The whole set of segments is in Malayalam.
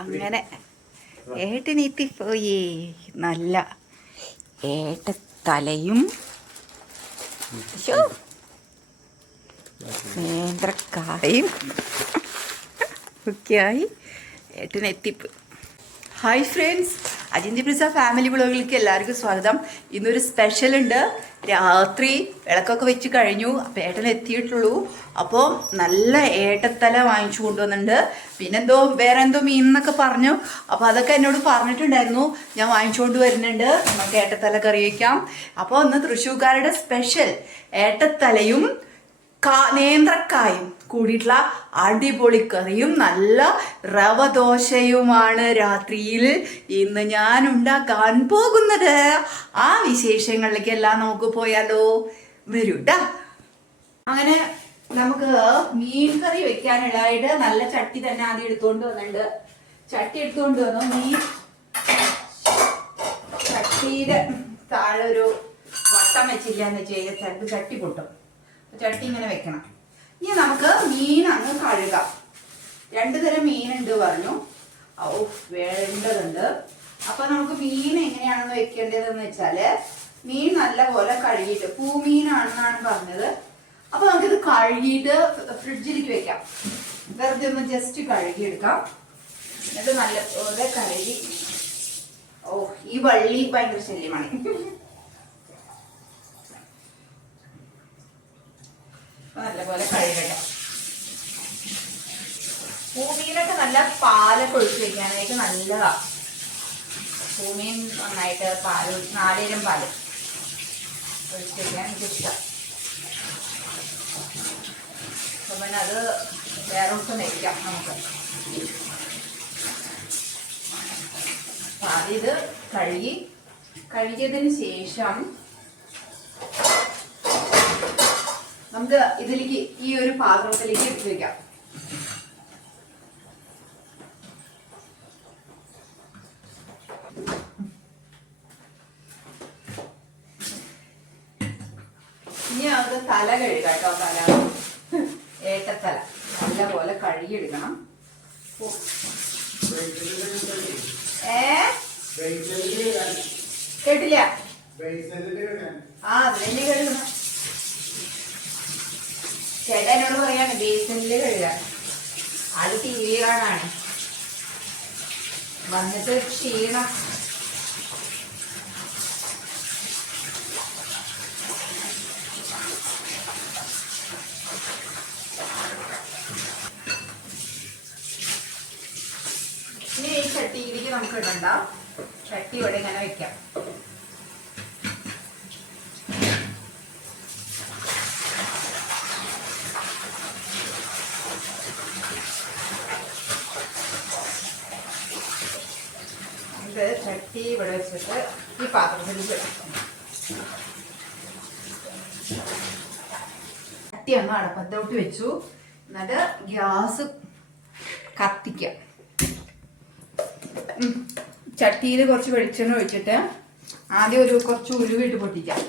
അങ്ങനെ. ഏട്ടനെത്തിപ്പോയി നല്ല. ഏട്ട തലയും. നേന്ത്രക്കായും. ഒക്കെയായി. ഏട്ടനെത്തിപ്പോയി ഹായ് ഫ്രണ്ട്സ് അജിന്തി പ്രിസ ഫാമിലി വ്ളോഗിലേക്ക് എല്ലാവർക്കും സ്വാഗതം. ഇന്നൊരു സ്പെഷ്യൽ ഉണ്ട്. രാത്രി വിളക്കൊക്കെ വെച്ച് കഴിഞ്ഞു. അപ്പം ഏട്ടൻ എത്തിയിട്ടുള്ളൂ. അപ്പോൾ നല്ല ഏട്ടത്തല വാങ്ങിച്ചു കൊണ്ടുവന്നിട്ടുണ്ട്. പിന്നെന്തോ വേറെ എന്തോ മീൻ എന്നൊക്കെ പറഞ്ഞു. അപ്പോൾ അതൊക്കെ എന്നോട് പറഞ്ഞിട്ടുണ്ടായിരുന്നു. ഞാൻ വാങ്ങിച്ചുകൊണ്ട് വരുന്നുണ്ട്. നമുക്ക് ഏട്ടത്തല കറി വയ്ക്കാം അപ്പോൾ ഒന്ന് തൃശ്ശൂർക്കാരുടെ സ്പെഷ്യൽ ഏട്ടത്തലയും നേന്ത്രക്കായും കൂടിയിട്ടുള്ള അടിപൊളി കറിയും നല്ല റവ ദോശയുമാണ് രാത്രിയിൽ ഇന്ന് ഞാൻ ഉണ്ടാക്കാൻ പോകുന്നത്. ആ വിശേഷങ്ങളിലേക്കെല്ലാം നമുക്ക് പോയാലോ? വരൂട്ടാ അങ്ങനെ നമുക്ക് മീൻ കറി വെക്കാനുള്ളതായിട്ട് നല്ല ചട്ടി തന്നെ ആദ്യം എടുത്തുകൊണ്ട് വന്നിട്ടുണ്ട്. ചട്ടി എടുത്തുകൊണ്ട് വന്നു. മീൻ ചട്ടിയുടെ താഴെ ഒരു വട്ടം വെച്ചില്ല എന്ന് വെച്ചാൽ കഴിഞ്ഞാൽ ചട്ടി പൊട്ടും. ചട്ടി ഇങ്ങനെ വെക്കണം. ഇനി നമുക്ക് മീൻ അങ്ങ് കഴുകാം. രണ്ടു തരം ഉണ്ട് പറഞ്ഞു. ഓ വേണ്ടതുണ്ട്. അപ്പൊ നമുക്ക് മീൻ എങ്ങനെയാണെന്ന് വെക്കേണ്ടതെന്ന് വെച്ചാൽ മീൻ നല്ല കഴുകിയിട്ട് പൂമീനാണെന്നാണ് പറഞ്ഞത്. അപ്പൊ നമുക്കിത് കഴുകിയിട്ട് ഫ്രിഡ്ജിലേക്ക് വെക്കാം. വെറുതെ ഒന്ന് ജസ്റ്റ് കഴുകിയെടുക്കാം. എന്നിട്ട് നല്ലപോലെ കഴുകി. ഓ ഈ വള്ളി ഭയങ്കര ശല്യമാണ്. നല്ലപോലെ കഴുകട്ടെ. ഭൂമിയിലൊക്കെ നല്ല പാലൊക്കെ ഒഴിച്ച് വെക്കാനായിട്ട് നല്ലതാ. ഭൂമിയും നന്നായിട്ട് പാൽ നാലേരം പാൽ ഒഴിച്ച് വെക്കാൻ എനിക്കിഷ്ടം. അപ്പൊ പിന്നെ അത് വേറെ ഒട്ടും വെക്കാം നമുക്ക്. അപ്പൊ ആദ്യം ഇത് കഴുകി കഴുകിയതിന് ശേഷം നമുക്ക് ഇതിലേക്ക് ഈ ഒരു പാത്രത്തിലേക്ക് വെക്കാം. ഇനി അത് തല കഴുകാം കേട്ടോ തല. ഏട്ടത്തല നല്ലപോലെ കഴുകിയെടുക്കണം. ഏ? കേട്ടില്ല? ആ അതിനെ കഴുകണം. ചേട്ടാ എന്നോട് പറയാണ് ബേസിനിൽ കഴുകാൻ ആൾ ടി വി കാണാണ്. വന്നിട്ട് ക്ഷീണം. ഇനി ഈ ചട്ടിയിലേക്ക് നമുക്ക് ഇടണ്ട. ചട്ടി ഇവിടെ ഇങ്ങനെ വെക്കാം ഇത് ചട്ടി ഇവിടെ വെച്ചിട്ട് ഈ പാത്രത്തിൽ കത്തി ഒന്ന് അടപ്പത്തോട്ട് വെച്ചു. എന്നിട്ട് ഗ്യാസ് കത്തിക്കാം. ചട്ടിയിൽ കുറച്ച് വെളിച്ചെണ്ണ ഒഴിച്ചിട്ട് ആദ്യം ഒരു കുറച്ച് ഉലുവിട്ട് പൊട്ടിക്കാം.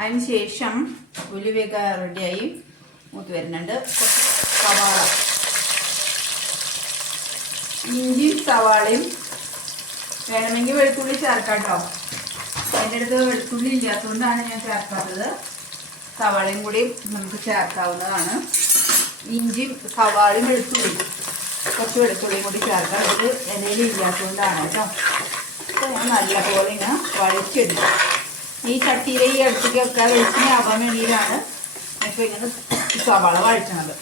അതിന് ശേഷം ഉലുവയൊക്കെ റെഡിയായി മൂത്ത് വരുന്നുണ്ട്. കുറച്ച് സവാള. ഇഞ്ചിയും സവാളയും വേണമെങ്കിൽ വെളുത്തുള്ളി ചേർക്കാം കേട്ടോ എന്റെ അടുത്ത് വെളുത്തുള്ളി ഇല്ലാത്തതുകൊണ്ടാണ് ഞാൻ ചേർക്കാത്തത്. സവാളയും കൂടി നമുക്ക് ചേർക്കാവുന്നതാണ്. ഇഞ്ചി സവാളയും വെളുത്തുള്ളി കുറച്ച് വെളുത്തുള്ളിയും കൂടി ചേർക്കാം. ഇത് എന്തെങ്കിലും ഇല്ലാത്തതുകൊണ്ടാണ് കേട്ടോ. അപ്പോൾ ഞാൻ നല്ലപോലെ ഇങ്ങനെ വഴിച്ചെടുക്കും ഈ ചട്ടിയിലെ ഈ അടുത്തേക്കൊക്കെ വെളിച്ചിനെ ആവാൻ വേണ്ടിയിട്ടാണ് ഇപ്പോൾ ഇങ്ങനെ സവാള വഴിച്ചണത്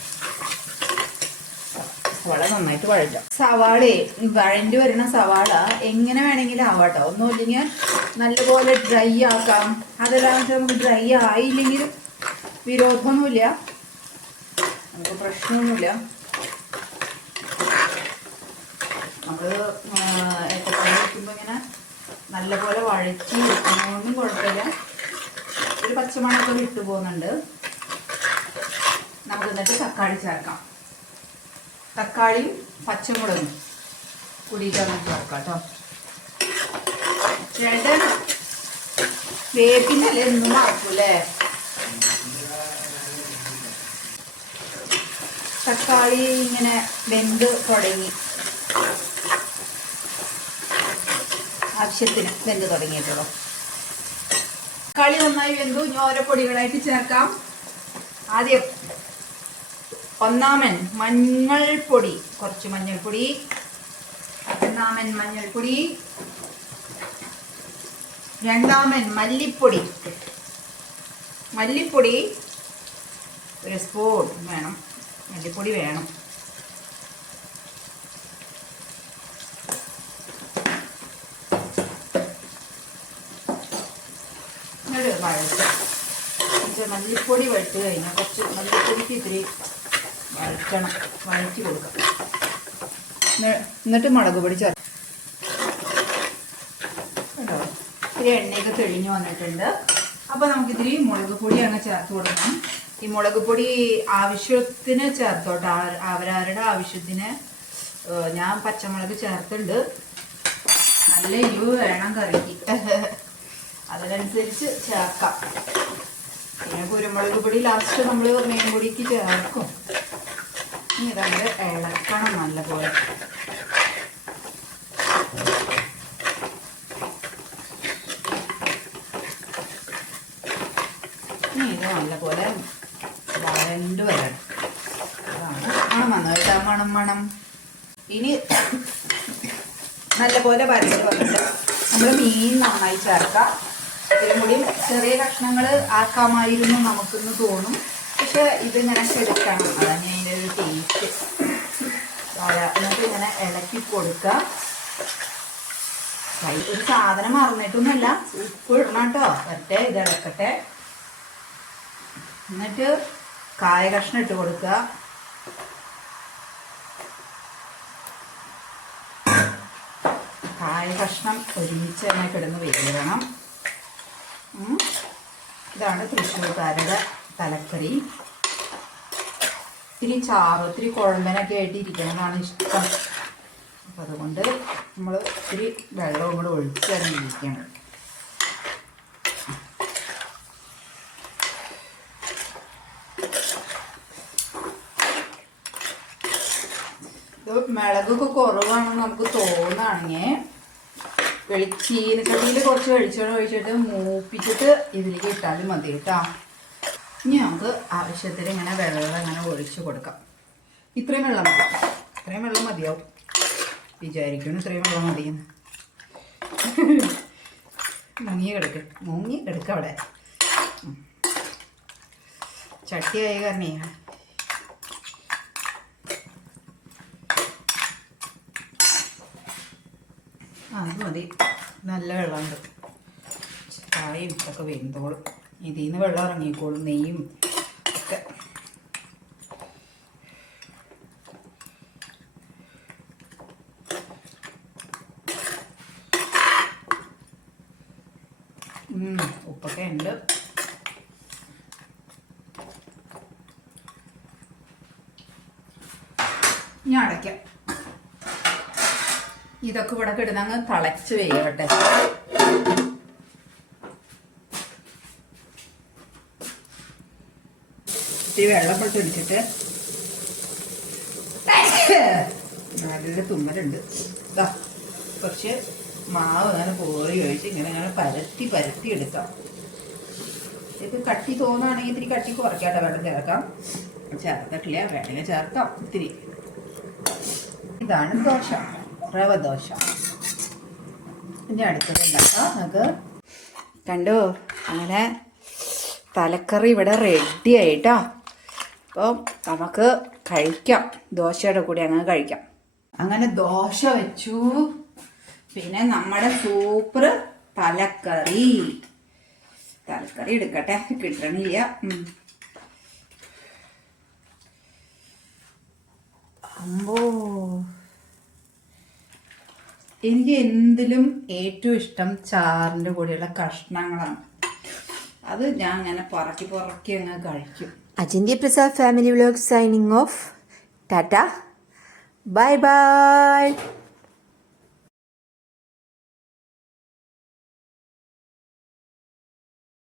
സവാള നന്നായിട്ട് വഴറ്റാം. സവാളയെ വഴണ്ടി വരുന്ന സവാള എങ്ങനെ വേണമെങ്കിലും ആവാട്ടോ. ഒന്നുമില്ലെങ്കിൽ നല്ലപോലെ ഡ്രൈ ആക്കാം. അതെല്ലാം വെച്ചാൽ നമുക്ക് ഡ്രൈ ആയില്ലെങ്കിൽ വിരോധമൊന്നുമില്ല. നമുക്ക് പ്രശ്നമൊന്നുമില്ല. നമ്മൾ വെക്കുമ്പോൾ ഇങ്ങനെ നല്ലപോലെ വഴറ്റി വെക്കുന്നതുകൊണ്ടും കുഴപ്പമില്ല. ഒരു പച്ചമണമൊക്കെ വിട്ടു പോകുന്നുണ്ട്. നമുക്ക് എന്നിട്ട് തക്കാളി ചേർക്കാം. തക്കാളിയും പച്ചമുളകും കൂടിയിട്ടാണ് ചേർക്കാം കേട്ടോ ചേട്ടൻ വേപ്പിന്റെ അല്ലേ ഒന്നും മറക്കൂലേ തക്കാളി ഇങ്ങനെ വെന്ത് തുടങ്ങി. ആവശ്യത്തിന് വെന്ത് തുടങ്ങിയിട്ടുള്ളൂ. തക്കാളി നന്നായി വെന്തു. ഇനി ഓരോ പൊടികളായിട്ട് ചേർക്കാം. ആദ്യം ഒന്നാമൻ മഞ്ഞൾപ്പൊടി കുറച്ച് മഞ്ഞൾപ്പൊടി. ഒന്നാമൻ മഞ്ഞൾപ്പൊടി. രണ്ടാമൻ മല്ലിപ്പൊടി. മല്ലിപ്പൊടി ഒരു സ്പൂൺ വേണം. മല്ലിപ്പൊടി വേണം. മല്ലിപ്പൊടി വെട്ടുകഴിഞ്ഞാൽ കഴിഞ്ഞാൽ കുറച്ച് മല്ലിപ്പൊടിക്ക് ഇത്തിരി വഴറ്റണം. വഴറ്റി കൊടുക്കാം. എന്നി- എന്നിട്ട് മുളക് പൊടി ചേർക്കാം കേട്ടോ? ഇത്തിരി എണ്ണയൊക്കെ തെളിഞ്ഞു വന്നിട്ടുണ്ട്. അപ്പോൾ നമുക്കിത്തിരി മുളക് പൊടി അങ്ങ് ചേർത്ത് കൊടുക്കണം. ഈ മുളക് പൊടി ആവശ്യത്തിന് ചേർത്തോട്ടെ. അവരവരുടെ ആവശ്യത്തിന് ഞാൻ പച്ചമുളക് ചേർത്തുണ്ട് നല്ല എരിവ് വേണം കറിക്ക്. അതിനനുസരിച്ച് ചേർക്കാം. പിന്നെ കുരുമുളക് പൊടി ലാസ്റ്റ് നമ്മൾ മീൻ പൊടിക്ക് ചേർക്കും. ഇനി ഇതങ്ങ് ഇളക്കണം നല്ലപോലെ. ഇനി ഇത് നല്ലപോലെ വരണ്ട് വരണം. അതാണ് മണം വന്നു കേട്ടോ. മണം മണം. ഇനി നല്ലപോലെ വരണ്ട് വന്നിട്ട് നമ്മൾ മീൻ നന്നായി ചേർക്കാം. ഇതിലും കൂടി ചെറിയ കഷ്ണങ്ങൾ ആക്കാമായിരുന്നു നമുക്കൊന്ന് തോന്നും. പക്ഷെ ഇത് ഇതിങ്ങനെ ചെടുക്കണം അതാണ് അതിന്റെ ഒരു ടേസ്റ്റ് എന്നിട്ട് ഇങ്ങനെ ഇളക്കി കൊടുക്കുക ഒരു സാധനം മറന്നിട്ടൊന്നുമല്ല. ഉപ്പ് ഇടണം കേട്ടോ. ഒറ്റ ഇത് ഇളക്കട്ടെ. എന്നിട്ട് കായ കഷ്ണം ഇട്ട് കൊടുക്കുക. കായ കഷ്ണം ഒരുമിച്ച് തന്നെ കിടന്ന് വേകണം ഉം. ഇതാണ് തൃശ്ശൂർക്കാരുടെ തലക്കറി. ഇത്തിരി ചാറ് ഇത്തിരി കുഴമ്പനൊക്കെ ആയിട്ട് ഇരിക്കണമെന്നാണ് ഇഷ്ടം. അപ്പം അതുകൊണ്ട് നമ്മൾ ഇത്തിരി വെള്ളവും കൂടെ ഒഴിച്ചറിഞ്ഞിരിക്കണം മിളകൊക്കെ കുറവാണെന്ന് നമുക്ക് തോന്നുകയാണെങ്കിൽ വെളി ചീനച്ചട്ടിയിൽ കുറച്ച് വെളിച്ചെണ്ണ ഒഴിച്ചിട്ട് മൂപ്പിച്ചിട്ട് ഇതിലേക്ക് ഇട്ടാലും മതി കേട്ടോ. ഇനി നമുക്ക് ആവശ്യത്തിന് ഇങ്ങനെ വെള്ളം ഇങ്ങനെ ഒഴിച്ച് കൊടുക്കാം. ഇത്രയും വെള്ളം മതി. ഇത്രയും വെള്ളം മതിയാവും. വിചാരിക്കും ഇത്രയും വെള്ളം മതിയെന്ന്. മുങ്ങി കിടക്ക്. മുങ്ങി കിടക്ക അവിടെ. ചട്ടിയായ കാരണേ. അത് മതി. നല്ല വെള്ളമുണ്ട്. ചായയും ഇതൊക്കെ വെന്തോളും. ഇതിൽ നിന്ന് വെള്ളം ഇറങ്ങിക്കോളും നെയ്യും ഒക്കെ. ഉപ്പൊക്കെ ഉണ്ട്. ഞാൻ അടയ്ക്കാം. ഇതൊക്കെ ഇവിടെ കിടന്നങ്ങ് തിളച്ച് വേകട്ടെ ഇത്തിരി പിടിച്ചിട്ട് നല്ല തുമ്മലുണ്ട്. കുറച്ച് മാവ് അങ്ങനെ പോയി ഒഴിച്ച് ഇങ്ങനെ അങ്ങനെ പരത്തി പരത്തി എടുക്കാം. ഇത് കട്ടി തോന്നുകയാണെങ്കിൽ ഇത്തിരി കട്ടി കുറയ്ക്കാട്ടെ വെള്ളം ചേർക്കാം. ചേർത്തിട്ടില്ല വേണമെങ്കിൽ ചേർക്കാം ഇത്തിരി. ഇതാണ് ദോശ റവ ദോശ. ഇനി അടുത്തത് ഉണ്ടാക്കാം നമുക്ക് കണ്ടോ അങ്ങനെ തലക്കറി ഇവിടെ റെഡി ആയിട്ടോ. അപ്പം നമുക്ക് കഴിക്കാം. ദോശയുടെ കൂടെ അങ്ങനെ കഴിക്കാം. അങ്ങനെ ദോശ വെച്ചു. പിന്നെ നമ്മുടെ സൂപ്പർ തലക്കറി. തലക്കറി എടുക്കട്ടെ. കിട്ടണില്ല. അമ്പോ. എനിക്ക് എന്തിലും ഏറ്റവും ഇഷ്ടം ചാറിന്റെ കൂടെയുള്ള കഷ്ണങ്ങളാണ്. അത് ഞാൻ അങ്ങനെ പുറക്കി പുറക്കി അങ്ങ് കഴിക്കും. Ajindya Prasad Family Vlog signing off. Tata. Bye bye.